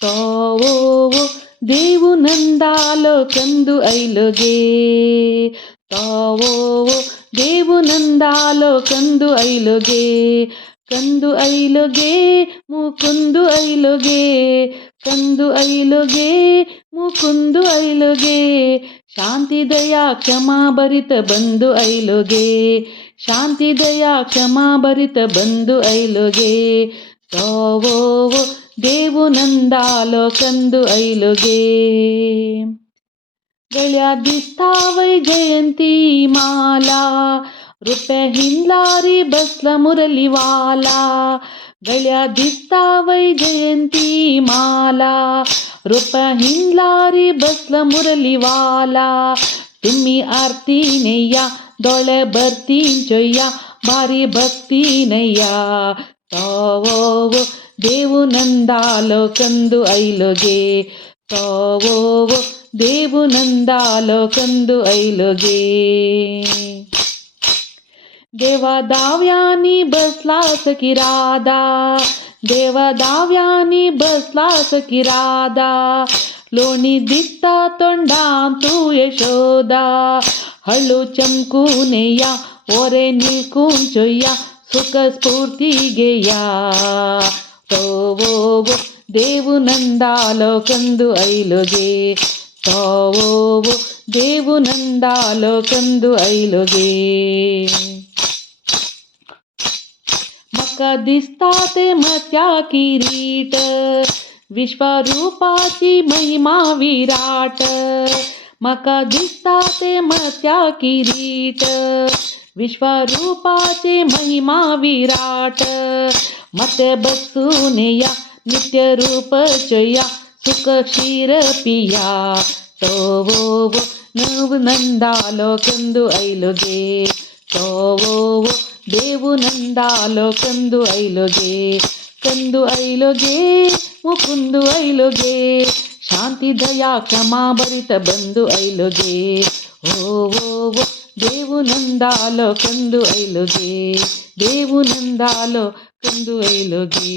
ತಾವೋ ದೇವು ನಂದಾಲೋ ಕಂದು ಐಲುಗೆ ತಾವೋ ದೇವು ನಂದಾಲೋ ಕಂದು ಐಲುಗೆ ಕಂದು ಐಲುಗೆ ಮುಕುಂದು ಐಲುಗೆ ಕಂದು ಐಲುಗೆ ಮುಕುಂದು ಐಲುಗೆ ಶಾಂತಿ ದಯಾ ಕ್ಷಮಾ ಭರಿತ ಬಂದು ಐಲುಗೆ ಶಾಂತಿ ದಯಾ ಕ್ಷಮಾ ಭರಿತ ಬಂದು ಐಲುಗೆ ತಾವೋ ದೇವು ನಂದಾलो कंदु ऐलुगे गळ्या दिसतावय जयंती माला रुपये हिंदलारी बसला मुरलीवाला गळ्या दिसतावय जयंती माला रुपये हिंदलारी बसला मुरलीवाला तुम्ही आरती नैया डोळे भरतीन चोय्या भारी भक्ती नैया तावो देवु ನಂದಾಲೋ ಕಂದು ಐಲುಗೆ ತಾವೋ ದೇವು ನಂದಾಲೋ ಕಂದು ಐಲುಗೆ देवादाव्यानी बसला सखीराधा देवादाव्यानी बसला सखीराधा लोणी दिसता तोंडां तू यशोदा हळू चमकूनेया ओरे निल्कून चोय्या सुख स्फूर्तिಗೆಯಾ ತಾವೋ ದೇವು ನಂದಾಲೋ ಕಂದು ಐಲುಗೆ ತಾವೋ ದೇವು ನಂದಾಲೋ ಕಂದು ಐಲುಗೆ मका दिसता ते मत्या किरीट विश्वरूपाची महिमा विराट मका दिसता ते मत्या किरीट विश्वरूपाचे महिमा विराट मते बसूनेया नित्य रूप चोय्या सुख क्षीर पिया तोवो नवु ನಂದಾಲೋ ಕಂದು ಐಲುಗೆ ತೋವೋ ದೇವು ನಂದಾಲೋ ಕಂದು ಐಲುಗೆ ಮುಕುಂದು ಐಲುಗೆ ಶಾಂತಿ ದಯಾ ಕ್ಷಮಾ ಭರಿತ ಬಂದು ಐಲುಗೆ ಓ ದೇವು ನಂದಾಲೋ ಕಂದು ಐಲುಗೆ ದೇವು ನಂದಾಲೋ ಕಂದು ಐಲುಗೆ